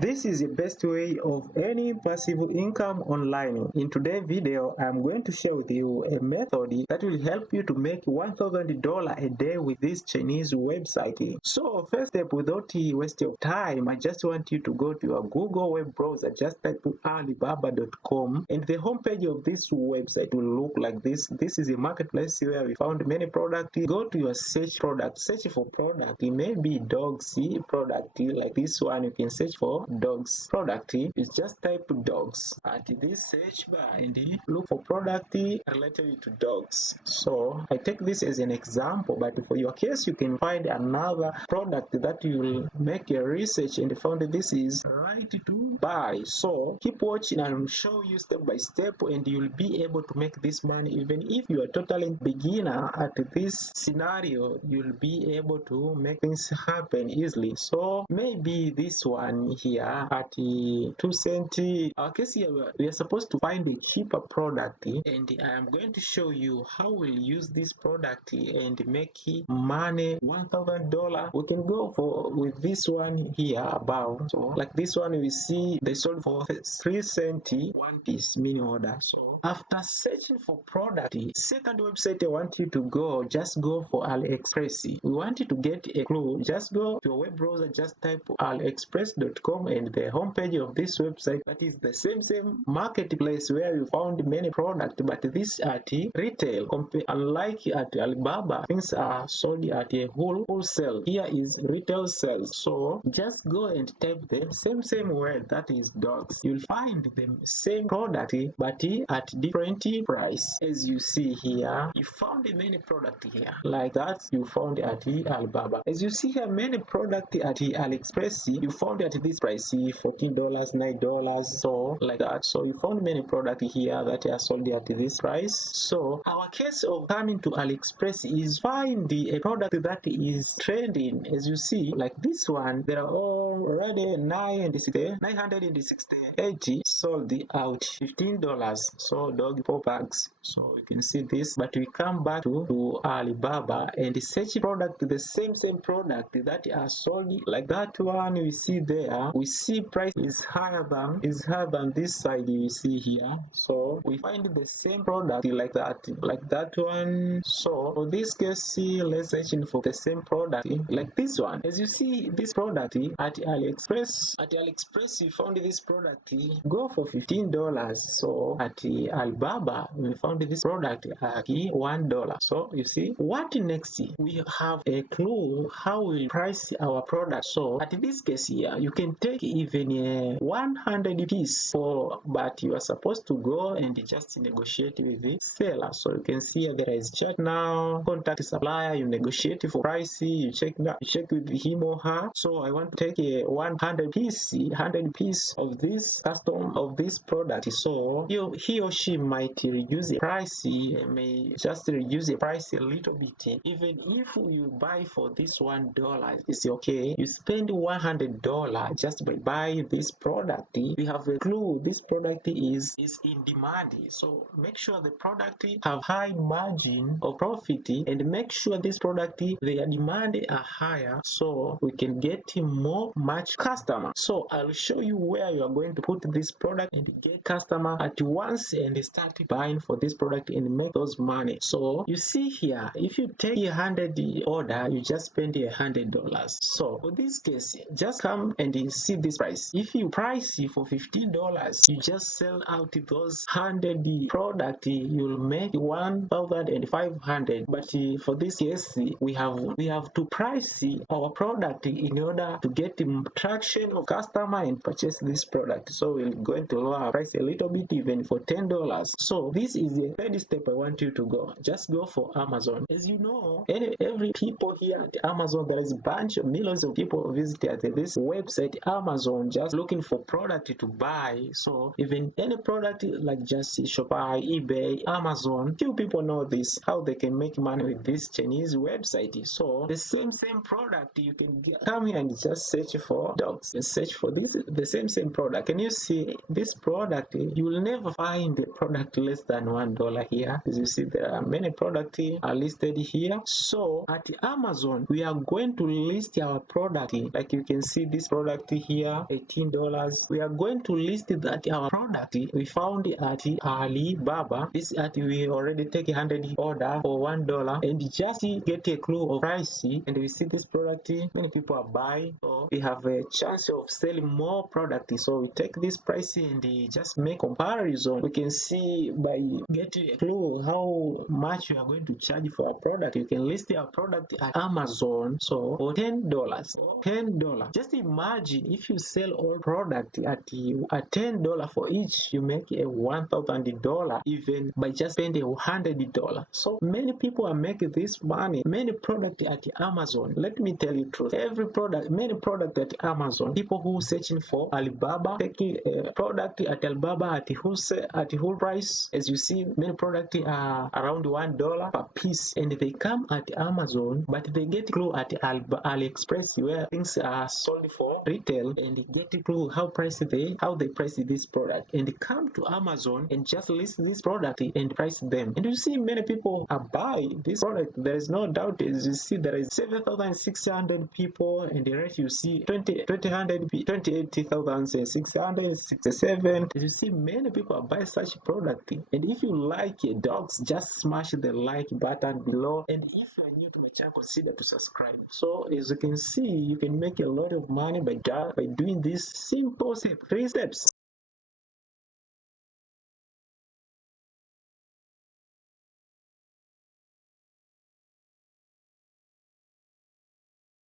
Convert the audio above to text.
This is the best way of earning passive income online. In today's video, I'm going to share with you a method that will help you to make $1,000 a day with this Chinese website. So first step, without wasting of time, I just want you to go to your Google web browser, just type Alibaba.com, and the homepage of this website will look like this. This is a marketplace where we found many products. Go to your search product, search for product. It may be dogs product like this one. You can search for dogs product. You just type dogs at this search bar and look for product related to dogs. So I take this as an example, but for your case you can find another product that you will make a research and found that this is right to buy. So keep watching and I'll show you step by step, and you'll be able to make this money. Even if you are totally beginner at this scenario, you'll be able to make things happen easily. So maybe this one here at 2 cents. Our case here, we are supposed to find a cheaper product, and I am going to show you how we'll use this product and make money $1,000. We can go for with this one here above. So like this one, we see they sold for 3 cents one piece mini order. So after searching for product, second website I want you to go, just go for AliExpress. We want you to get a clue. Just go to your web browser, just type aliexpress.com, and the homepage of this website, that is the same marketplace where you found many products, but this at retail. Unlike at Alibaba, things are sold at a wholesale. Here is retail sales. So just go and type the same word, that is dogs. You'll find the same product but at different price. As you see here, you found many product here like that you found at Alibaba. As you see here, many product at AliExpress you found at this price, $14, $9, so like that. So you found many product here that are sold at this price. So our case of coming to AliExpress is find a product that is trending. As you see, like this one, there are already 968 sold out $15. So dog 4 bags. So you can see this, but we come back to Alibaba and search product, the same product that are sold like that one. We see there, we see price is higher than this side you see here. So we find the same product like that one. So for this case, let's search for the same product like this one. As you see, this product at AliExpress you found this product go for $15. So at Alibaba we found this product at $1. So you see, what next? We have a clue how we price our product. So at this case here, you can take even a 100 piece for, but you are supposed to go and just negotiate with the seller. So you can see there is chat now, contact supplier, you negotiate for price, you check with him or her. So I want to take a 100 piece of this custom of this product. So he or she might reduce the price, may just reduce the price a little bit. Even if you buy for this $1, it's okay. You spend $100 just by buying this product. We have a clue this product is in demand. So make sure the product have high margin of profit, and make sure this product their demand are higher, so we can get much customer. So I'll show you where you are going to put this product and get customer at once and start buying for this product and make those money. So you see here, if you take 100 order, you just spend $100. So for this case, just come and you see this price. If you price for $15, you just sell out those 100 product, you'll make 1,500. But for this case, we have to price our product in order to get traction of customer and purchase this product. So we're going to lower our price a little bit, even for $10. So this is the third step I want you to go. Just go for Amazon. As you know, every people here at Amazon, there is a bunch of millions of people visit at this website Amazon just looking for product to buy. So even any product like just Shopify, eBay, Amazon, few people know this, how they can make money with this Chinese website. So the same product, you can come here and just search for dogs and search for this the same product. Can you see this product? You will never find a product less than $1 here. As you see, there are many products are listed here. So at Amazon, we are going to list our product. Like you can see this product here, $18. We are going to list that our product we found at Alibaba. This at we already take 100 order for $1 and just get a clue of price, and we see this product many people are buying, so we have a chance of selling more product. So we take this price and just make comparison. We can see by getting a clue how much you are going to charge for a product. You can list your product at Amazon, so for $10. Just imagine if you sell all product at $10 for each, you make a $1,000 even by just spending $100. So many people are making this money. Many product at Amazon. Let me tell you truth. Many product at Amazon. People who searching for Alibaba, taking a product at Alibaba at whole price. As you see, many product are around $1 per piece, and they come at Amazon, but they get clue at AliExpress where things are sold for retail, and they get clue how they price this product, and they come to Amazon and just list this product and price them. And you see many people are buying this product. There is no doubt. As you see, there is 7,600 people, and the rest you see 28,667. As you see, many people are buying such product. And if you like it, dogs, just smash the like button below. And if you are new to my channel, consider to subscribe. So as you can see, you can make a lot of money by doing these simple 3 steps.